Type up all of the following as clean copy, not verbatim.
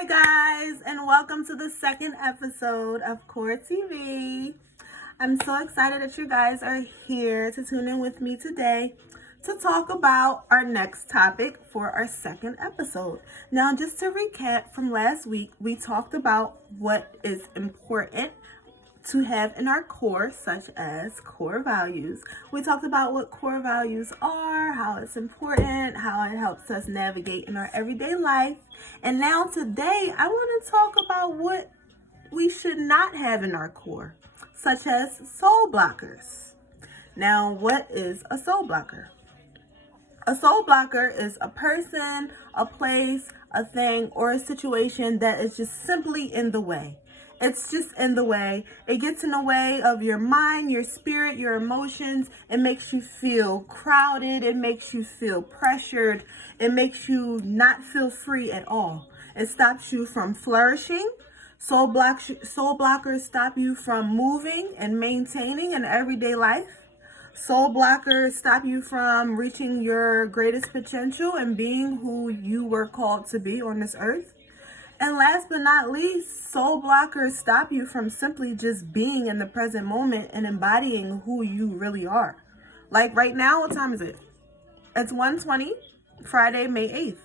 Hi guys, and welcome to the second episode of C.O.R.E TV. I'm so excited that you guys are here to tune in with me today to talk about our next topic for our second episode. Now, just to recap from last week, we talked about what is important to have in our core, such as core values. We talked about what core values are, how it's important, how it helps us navigate in our everyday life. And now today, I want to talk about what we should not have in our core, such as soul blockers. Now, what is a soul blocker? A soul blocker is a person, a place, a thing, or a situation that is just simply in the way. It's just in the way. It gets in the way of your mind, your spirit, your emotions. It makes you feel crowded. It makes you feel pressured. It makes you not feel free at all. It stops you from flourishing. Soul blockers stop you from moving and maintaining in everyday life. Soul blockers stop you from reaching your greatest potential and being who you were called to be on this earth. And last but not least, soul blockers stop you from simply just being in the present moment and embodying who you really are. Like right now, what time is it? It's 1:20, Friday, May 8th.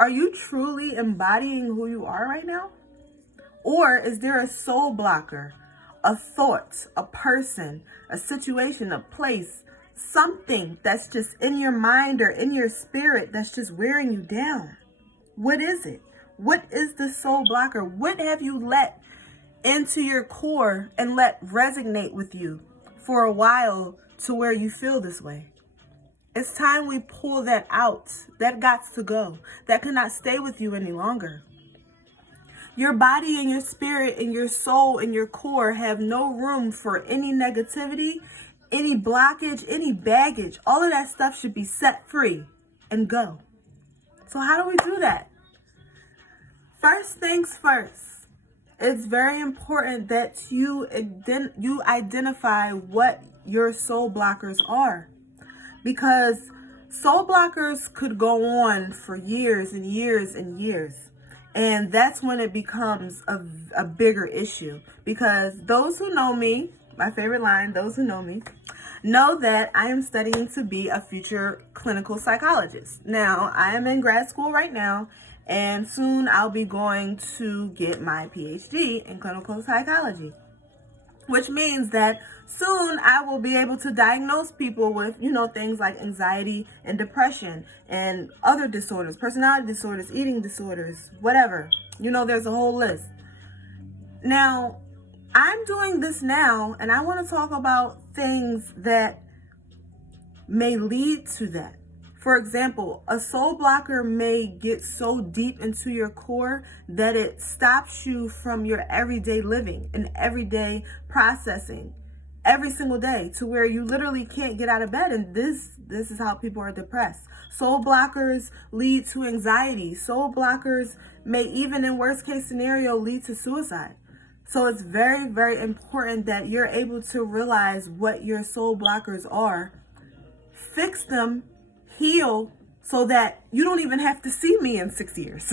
Are you truly embodying who you are right now? Or is there a soul blocker, a thought, a person, a situation, a place, something that's just in your mind or in your spirit that's just wearing you down? What is it? What is the soul blocker? What have you let into your core and let resonate with you for a while to where you feel this way? It's time we pull that out. That got to go. That cannot stay with you any longer. Your body and your spirit and your soul and your core have no room for any negativity, any blockage, any baggage. All of that stuff should be set free and go. So how do we do that? First things first, it's very important that you identify what your soul blockers are, because soul blockers could go on for years and years and years. And that's when it becomes a bigger issue, because those who know me, my favorite line, those who know me, know that I am studying to be a future clinical psychologist. Now, I am in grad school right now, and soon I'll be going to get my PhD in clinical psychology, which means that soon I will be able to diagnose people with, things like anxiety and depression and other disorders, personality disorders, eating disorders, whatever. There's a whole list. Now, I'm doing this now, and I want to talk about things that may lead to that. For example, a soul blocker may get so deep into your core that it stops you from your everyday living and everyday processing every single day, to where you literally can't get out of bed. And this is how people are depressed. Soul blockers lead to anxiety. Soul blockers may, even in worst case scenario, lead to suicide. So it's very, very important that you're able to realize what your soul blockers are, fix them, heal, so that you don't even have to see me in 6 years.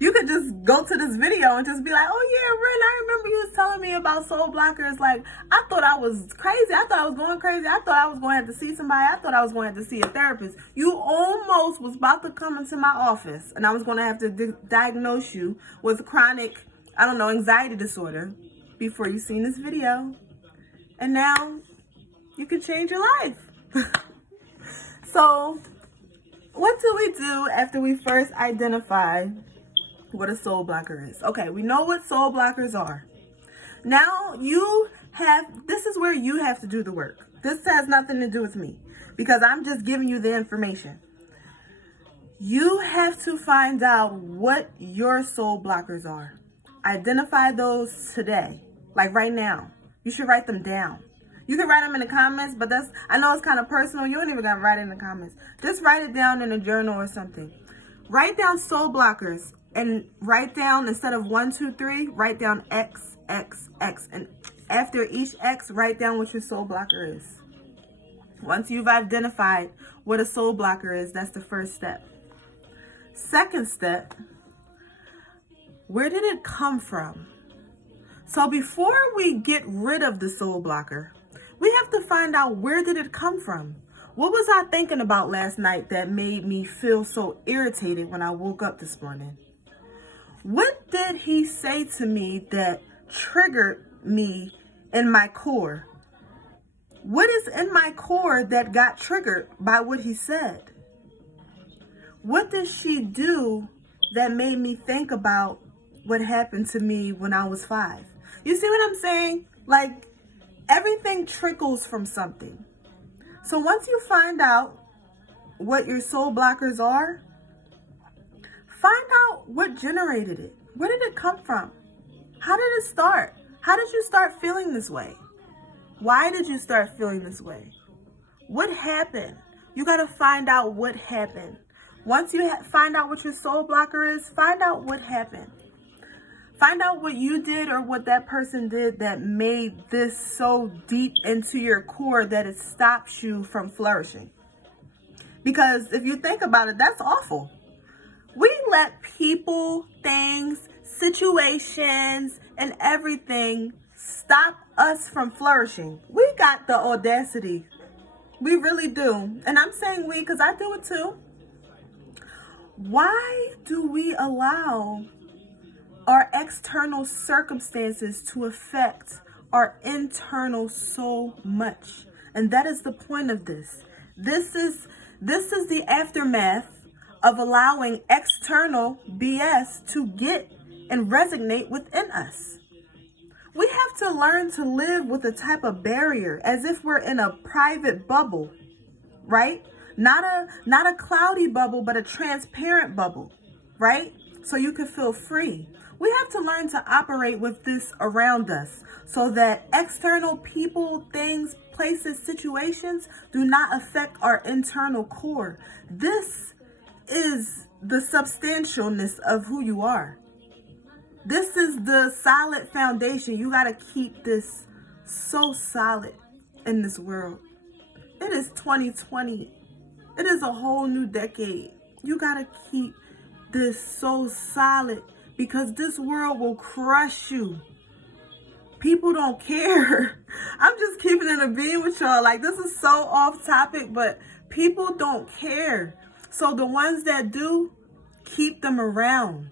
You could just go to this video and just be like, oh yeah, Ren, I remember you was telling me about soul blockers. Like, I thought I was crazy. I thought I was going crazy. I thought I was going to have to see somebody. I thought I was going to have to see a therapist. You almost was about to come into my office, and I was going to have to diagnose you with chronic, anxiety disorder before you seen this video. And now you can change your life. So what do we do after we first identify what a soul blocker is? Okay, we know what soul blockers are. Now this is where you have to do the work. This has nothing to do with me, because I'm just giving you the information. You have to find out what your soul blockers are. Identify those today, like right now. You should write them down. You can write them in the comments, but I know it's kind of personal. You don't even got to write it in the comments. Just write it down in a journal or something. Write down soul blockers, and write down, instead of 1, 2, 3, write down X, X, X. And after each X, write down what your soul blocker is. Once you've identified what a soul blocker is, that's the first step. Second step, Where did it come from? So before we get rid of the soul blocker, we have to find out, where did it come from? What was I thinking about last night that made me feel so irritated when I woke up this morning? What did he say to me that triggered me in my core? What is in my core that got triggered by what he said? What did she do that made me think about what happened to me when I was 5? You see what I'm saying? Like, everything trickles from something. So once you find out what your soul blockers are, find out what generated it. Where did it come from? How did it start? How did you start feeling this way? Why did you start feeling this way? What happened? You got to find out what happened. Once you find out what your soul blocker is, find out what happened. Find out what you did or what that person did that made this so deep into your core that it stops you from flourishing. Because if you think about it, that's awful. We let people, things, situations, and everything stop us from flourishing. We got the audacity. We really do. And I'm saying we because I do it too. Why do we allow our external circumstances to affect our internal so much? And that is the point of this. This is the aftermath of allowing external BS to get and resonate within us. We have to learn to live with a type of barrier as if we're in a private bubble, right? Not a cloudy bubble, but a transparent bubble, right? So you can feel free. We have to learn to operate with this around us so that external people, things, places, situations do not affect our internal core. This is the substantialness of who you are. This is the solid foundation. You got to keep this so solid in this world. It is 2020. It is a whole new decade. You got to keep this so solid because this world will crush you. People don't care. I'm just keeping it a being with y'all. Like, this is so off topic, but people don't care. So the ones that do, keep them around.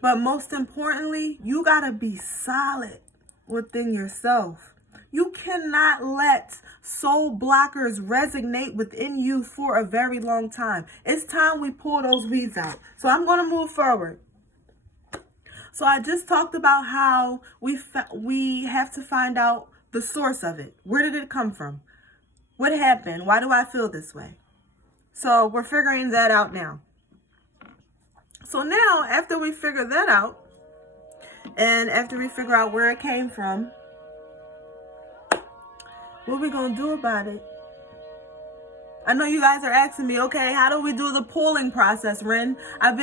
But most importantly, you got to be solid within yourself. You cannot let soul blockers resonate within you for a very long time. It's time we pull those weeds out. So I'm going to move forward. So I just talked about how we have to find out the source of it. Where did it come from? What happened? Why do I feel this way? So we're figuring that out now. So now, after we figure that out, and after we figure out where it came from, what are we going to do about it? I know you guys are asking me, okay, how do we do the pulling process, Ren? I've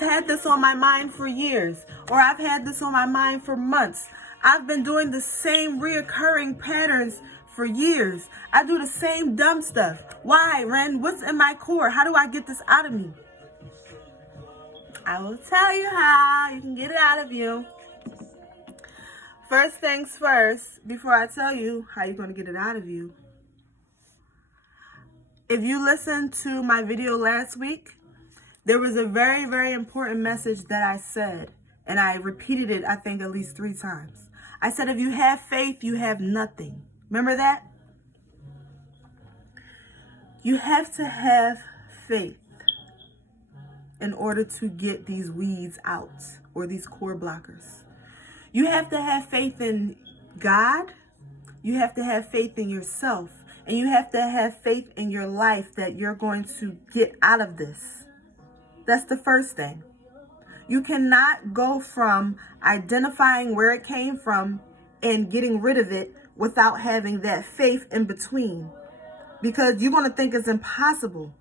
had this on my mind for years, or I've had this on my mind for months. I've been doing the same reoccurring patterns for years. I do the same dumb stuff. Why, Ren? What's in my core? How do I get this out of me? I will tell you how you can get it out of you. First things first, before I tell you how you're going to get it out of you. If you listened to my video last week, there was a very, very important message that I said, and I repeated it, I think, at least 3 times. I said, if you have faith, you have nothing. Remember that? You have to have faith in order to get these weeds out or these core blockers. You have to have faith in God. You have to have faith in yourself. And you have to have faith in your life that you're going to get out of this. That's the first thing. You cannot go from identifying where it came from and getting rid of it without having that faith in between. Because you're going to think it's impossible.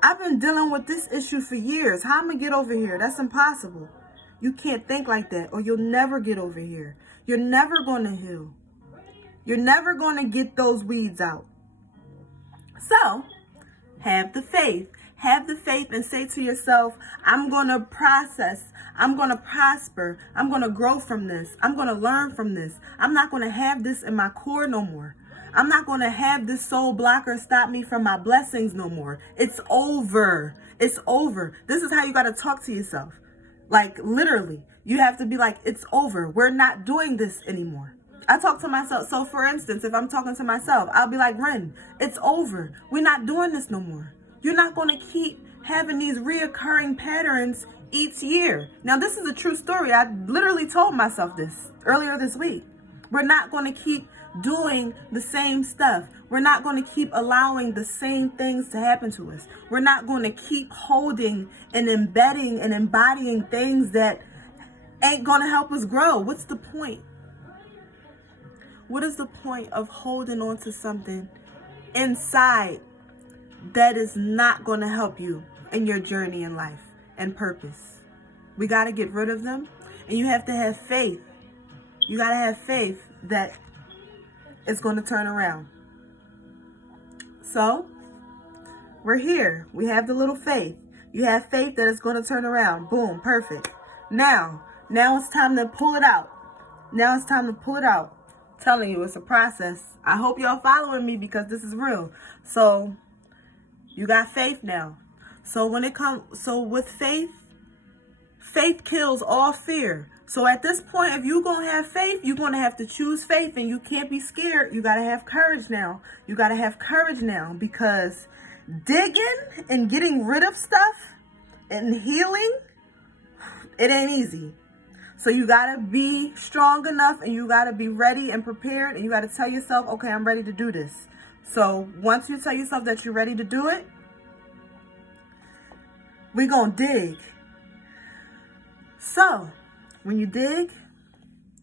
I've been dealing with this issue for years. How am I going to get over here? That's impossible. You can't think like that or you'll never get over here. You're never going to heal. You're never going to get those weeds out. So, have the faith. Have the faith and say to yourself, I'm going to process. I'm going to prosper. I'm going to grow from this. I'm going to learn from this. I'm not going to have this in my core no more. I'm not going to have this soul blocker stop me from my blessings no more. It's over. It's over. This is how you got to talk to yourself. Like, literally, you have to be like, it's over. We're not doing this anymore. I talk to myself. So, for instance, if I'm talking to myself, I'll be like, Ren, it's over. We're not doing this no more. You're not going to keep having these reoccurring patterns each year. Now, this is a true story. I literally told myself this earlier this week. We're not going to keep doing the same stuff. We're not going to keep allowing the same things to happen to us. We're not going to keep holding and embedding and embodying things that ain't going to help us grow. What's the point? What is the point of holding on to something inside that is not going to help you in your journey in life and purpose? We got to get rid of them, and you have to have faith. You got to have faith that it's going to turn around. So, we're here. We have the little faith. You have faith that it's going to turn around. Boom, perfect. Now it's time to pull it out. Now it's time to pull it out. Telling you, it's a process. I hope y'all following me because this is real. So, you got faith now. So with faith, faith kills all fear. So at this point, if you're going to have faith, you're going to have to choose faith, and you can't be scared. You got to have courage now. You got to have courage now, because digging and getting rid of stuff and healing, it ain't easy. So you got to be strong enough, and you got to be ready and prepared, and you got to tell yourself, okay, I'm ready to do this. So once you tell yourself that you're ready to do it, we're going to dig. So when you dig,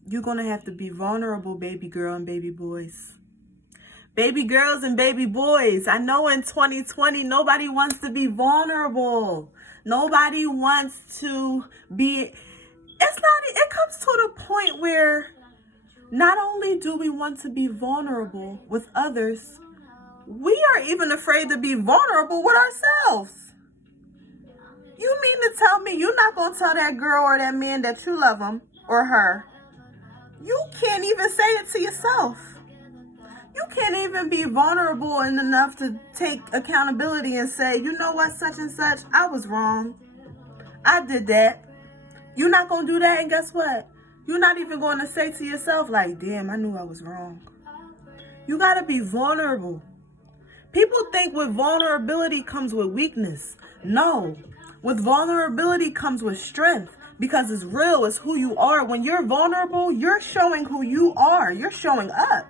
you're going to have to be vulnerable, baby girl and baby boys. Baby girls and baby boys, I know in 2020, nobody wants to be vulnerable. Nobody wants to be... It comes to the point where not only do we want to be vulnerable with others, we are even afraid to be vulnerable with ourselves. You mean to tell me you're not going to tell that girl or that man that you love him or her? You can't even say it to yourself. You can't even be vulnerable enough to take accountability and say, you know what, such and such, I was wrong. I did that. You're not going to do that, and guess what? You're not even going to say to yourself, like, damn, I knew I was wrong. You got to be vulnerable. People think with vulnerability comes with weakness. No. With vulnerability comes with strength, because it's real. It's who you are. When you're vulnerable, you're showing who you are. You're showing up.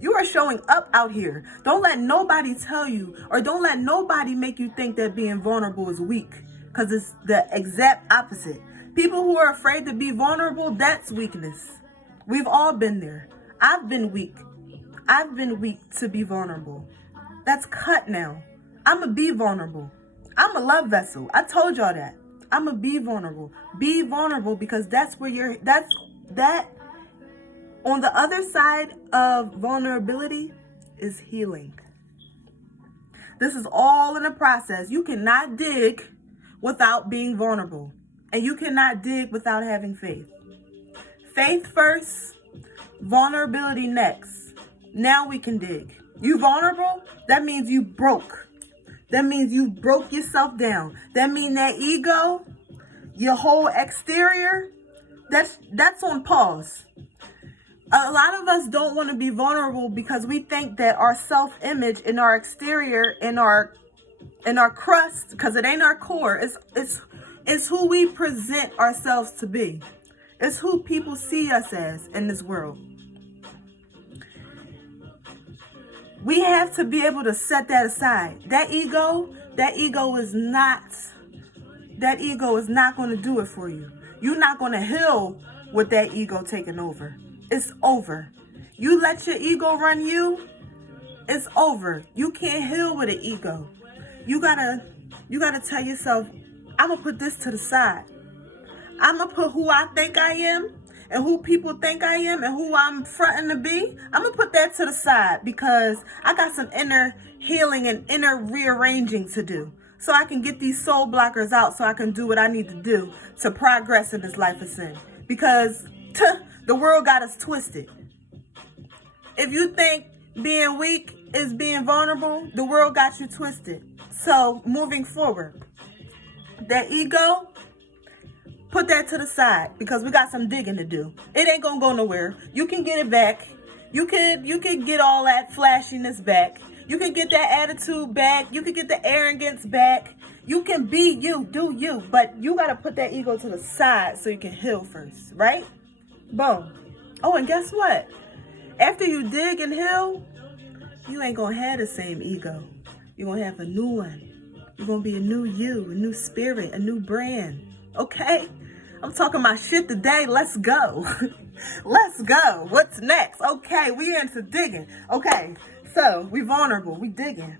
You are showing up out here. Don't let nobody tell you, or don't let nobody make you think that being vulnerable is weak, because it's the exact opposite. People who are afraid to be vulnerable, that's weakness. We've all been there. I've been weak. I've been weak to be vulnerable. That's cut now. I'm going to be vulnerable. I'm a love vessel. I told y'all that. I'm going to be vulnerable. Be vulnerable, because that's where that on the other side of vulnerability is healing. This is all in a process. You cannot dig without being vulnerable. And you cannot dig without having faith. Faith first, vulnerability next. Now we can dig. You vulnerable? That means you broke. That means you broke yourself down. That means that ego, your whole exterior, that's on pause. A lot of us don't want to be vulnerable because we think that our self-image and our exterior and our crust, because it ain't our core, it's who we present ourselves to be. It's who people see us as in this world. We have to be able to set that aside. That ego is not going to do it for you. You're not going to heal with that ego taking over. It's over. You let your ego run you, it's over. You can't heal with an ego. You gotta tell yourself, I'm going to put this to the side. I'm going to put who I think I am and who people think I am and who I'm fronting to be. I'm going to put that to the side, because I got some inner healing and inner rearranging to do. so I can get these soul blockers out so I can do what I need to do to progress in this life of sin. Because the world got us twisted. If you think being weak is being vulnerable, the world got you twisted. So moving forward, that ego, put that to the side because we got some digging to do. It ain't gonna go nowhere. You can get it back. You can get all that flashiness back. You can get that attitude back. You can get the arrogance back. You can be you, do you, but you gotta put that ego to the side so you can heal first, right? Boom. Oh, and guess what? After you dig and heal, you ain't gonna have the same ego. You're gonna have a new one. You're gonna be a new you, a new spirit, a new brand. Okay? I'm talking my shit today. Let's go. Let's go. What's next? Okay, we into digging. Okay, so we vulnerable. We digging.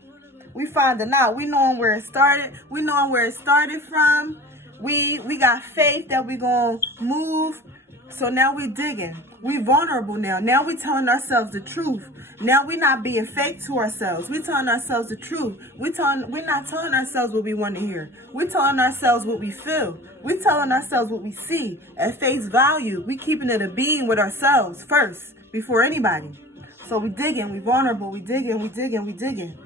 We finding out. We knowing where it started. We knowing where it started from. We got faith that we gonna move. So now we digging. We vulnerable now. Now we telling ourselves the truth. Now we not being fake to ourselves. We telling ourselves the truth. We're not telling ourselves what we want to hear. We're telling ourselves what we feel. We're telling ourselves what we see at face value. We keeping it a being with ourselves first before anybody. So we digging, we vulnerable, we digging, we digging, we digging.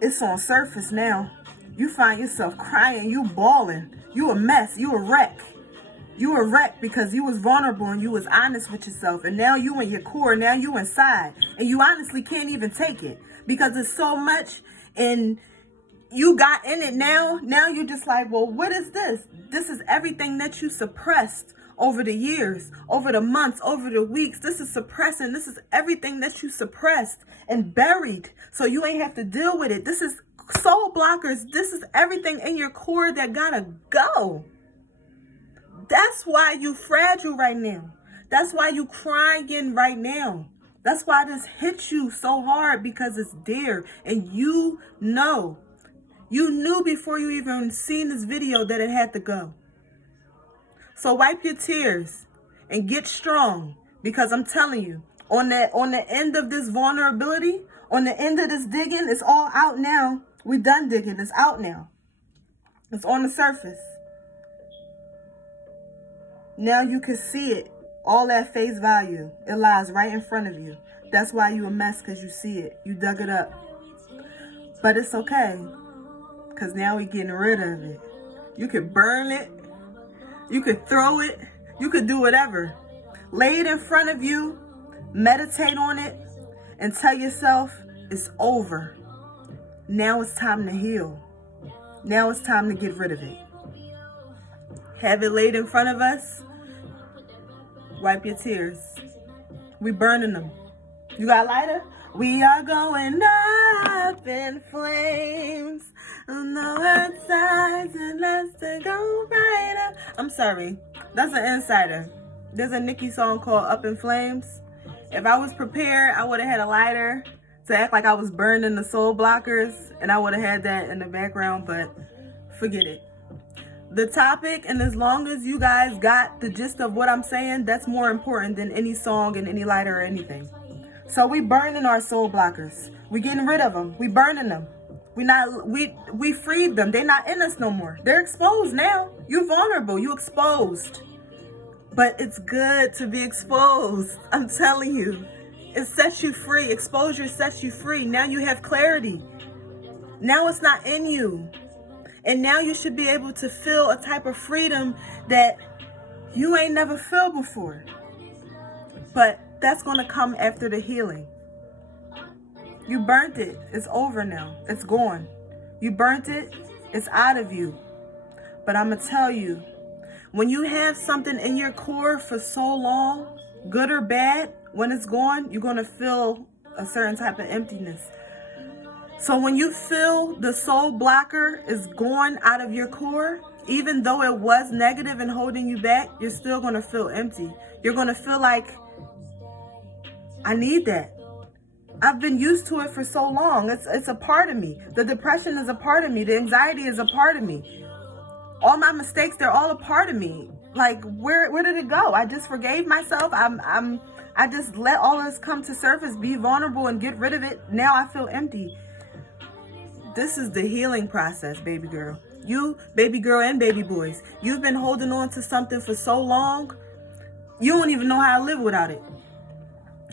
It's on surface now. You find yourself crying, you bawling, you a mess, you a wreck. You a wreck because you was vulnerable and you was honest with yourself. And now you in your core, now you inside. And you honestly can't even take it because it's so much and you got in it now. Now you just like, well, what is this? This is everything that you suppressed over the years, over the months, over the weeks. This is suppressing. This is everything that you suppressed and buried. So you ain't have to deal with it. This is soul blockers. This is everything in your core that gotta go. That's why you fragile right now. That's why you crying right now. That's why this hits you so hard because it's there. And you know. You knew before you even seen this video that it had to go. So wipe your tears and get strong. Because I'm telling you, on the end of this vulnerability, on the end of this digging, it's all out now. We done digging. It's out now. It's on the surface. Now you can see it. All at face value. It lies right in front of you. That's why you a mess, because you see it. You dug it up. But it's okay. Because now we getting rid of it. You could burn it. You could throw it. You could do whatever. Lay it in front of you. Meditate on it. And tell yourself it's over. Now it's time to heal. Now it's time to get rid of it. Have it laid in front of us. Wipe your tears. We burning them. You got a lighter? We are going up in flames. On the earth sides and let's go brighter. I'm sorry. That's an insider. There's a Nicki song called Up in Flames. If I was prepared, I would have had a lighter to act like I was burning the soul blockers. And I would have had that in the background, but forget it. The topic, and as long as you guys got the gist of what I'm saying, that's more important than any song and any lighter or anything. So we burning our soul blockers. We getting rid of them. We burning them. We freed them. They're not in us no more. They're exposed now. You're vulnerable. You exposed. But it's good to be exposed. I'm telling you. It sets you free. Exposure sets you free. Now you have clarity. Now it's not in you. And now you should be able to feel a type of freedom that you ain't never felt before. But that's going to come after the healing. You burnt it. It's over now. It's gone. You burnt it. It's out of you. But I'm going to tell you, when you have something in your core for so long, good or bad, when it's gone, you're going to feel a certain type of emptiness. So when you feel the soul blocker is gone out of your core, even though it was negative and holding you back, you're still going to feel empty. You're going to feel like, I need that. I've been used to it for so long. It's a part of me. The depression is a part of me. The anxiety is a part of me. All my mistakes, they're all a part of me. Like, where did it go? I just forgave myself. I just let all of this come to surface, be vulnerable and get rid of it. Now I feel empty. This is the healing process, baby girl. You, baby girl and baby boys, you've been holding on to something for so long, you don't even know how to live without it.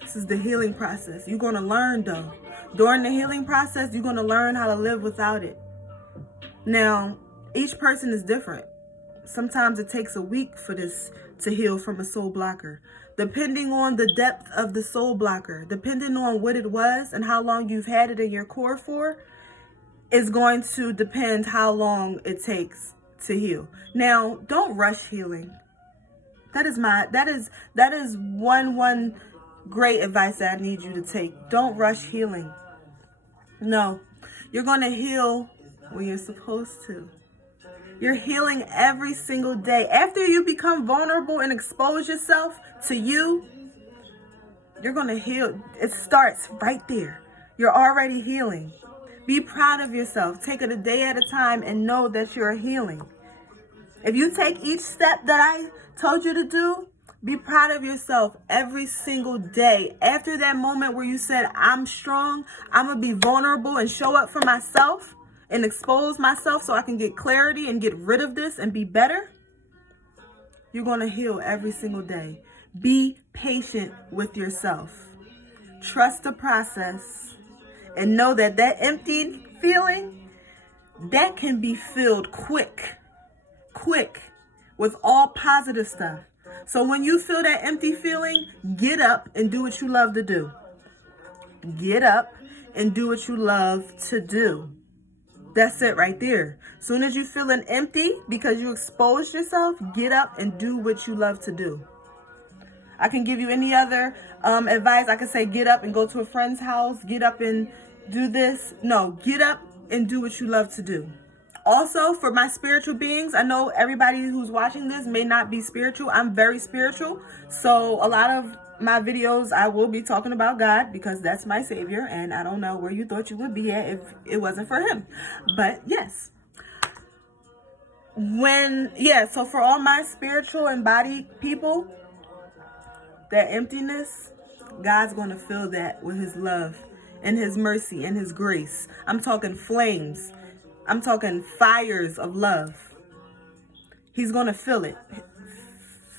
This is the healing process. You're going to learn, though. During the healing process, you're going to learn how to live without it. Now, each person is different. Sometimes it takes a week for this to heal from a soul blocker. Depending on the depth of the soul blocker, depending on what it was and how long you've had it in your core for, is going to depend how long it takes to heal. Now, don't rush healing. That is one great advice that I need you to take. Don't rush healing. No, you're going to heal when you're supposed to. You're healing every single day. After you become vulnerable and expose yourself to you, you're going to heal. It starts right there. You're already healing. Be proud of yourself. Take it a day at a time and know that you're healing. If you take each step that I told you to do, be proud of yourself every single day. After that moment where you said, I'm strong, I'm going to be vulnerable and show up for myself and expose myself so I can get clarity and get rid of this and be better, you're going to heal every single day. Be patient with yourself. Trust the process and know that that empty feeling, that can be filled quick with all positive stuff. So when you feel that empty feeling, get up and do what you love to do. Get up and do what you love to do. That's it right there. Soon as you're feeling empty because you exposed yourself, get up and do what you love to do. I can give you any other advice. I can say get up and go to a friend's house. Get up and do this. No, get up and do what you love to do. Also, for my spiritual beings, I know everybody who's watching this may not be spiritual. I'm very spiritual. So a lot of my videos, I will be talking about God because that's my savior. And I don't know where you thought you would be at if it wasn't for him. But yes. So for all my spiritual embodied people, that emptiness, God's going to fill that with his love and his mercy and his grace. I'm talking flames. I'm talking fires of love. He's going to fill it.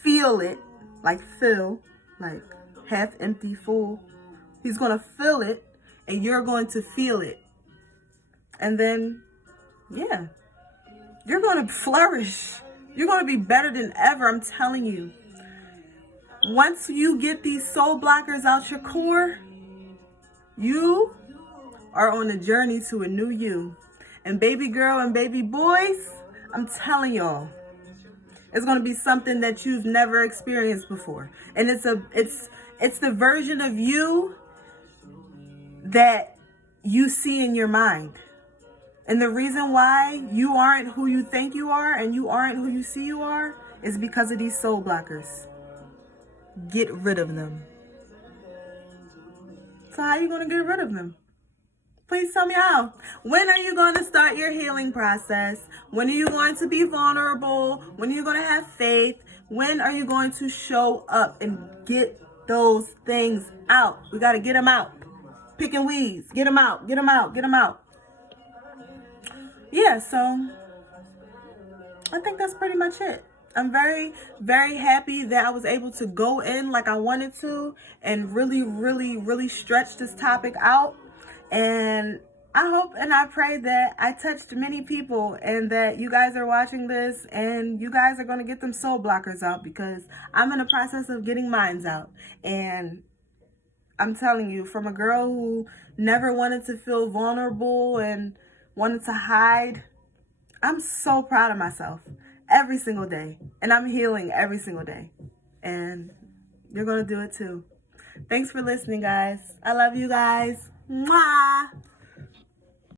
Feel it. Like fill. Like half empty, full. He's going to fill it. And you're going to feel it. And then, yeah. You're going to flourish. You're going to be better than ever. I'm telling you. Once you get these soul blockers out your core, you are on a journey to a new you. And baby girl and baby boys, I'm telling y'all, it's going to be something that you've never experienced before. And it's the version of you that you see in your mind. And the reason why you aren't who you think you are and you aren't who you see you are is because of these soul blockers. Get rid of them. So how are you going to get rid of them? Please tell me how. When are you going to start your healing process? When are you going to be vulnerable? When are you going to have faith? When are you going to show up and get those things out? We got to get them out. Pick and weeds. Get them out. Get them out. Get them out. Yeah, so I think that's pretty much it. I'm very, very happy that I was able to go in like I wanted to and really, really, really stretch this topic out. And I hope and I pray that I touched many people and that you guys are watching this and you guys are going to get them soul blockers out because I'm in the process of getting mines out. And I'm telling you, from a girl who never wanted to feel vulnerable and wanted to hide, I'm so proud of myself every single day. And I'm healing every single day. And you're going to do it too. Thanks for listening, guys. I love you guys. Mwah!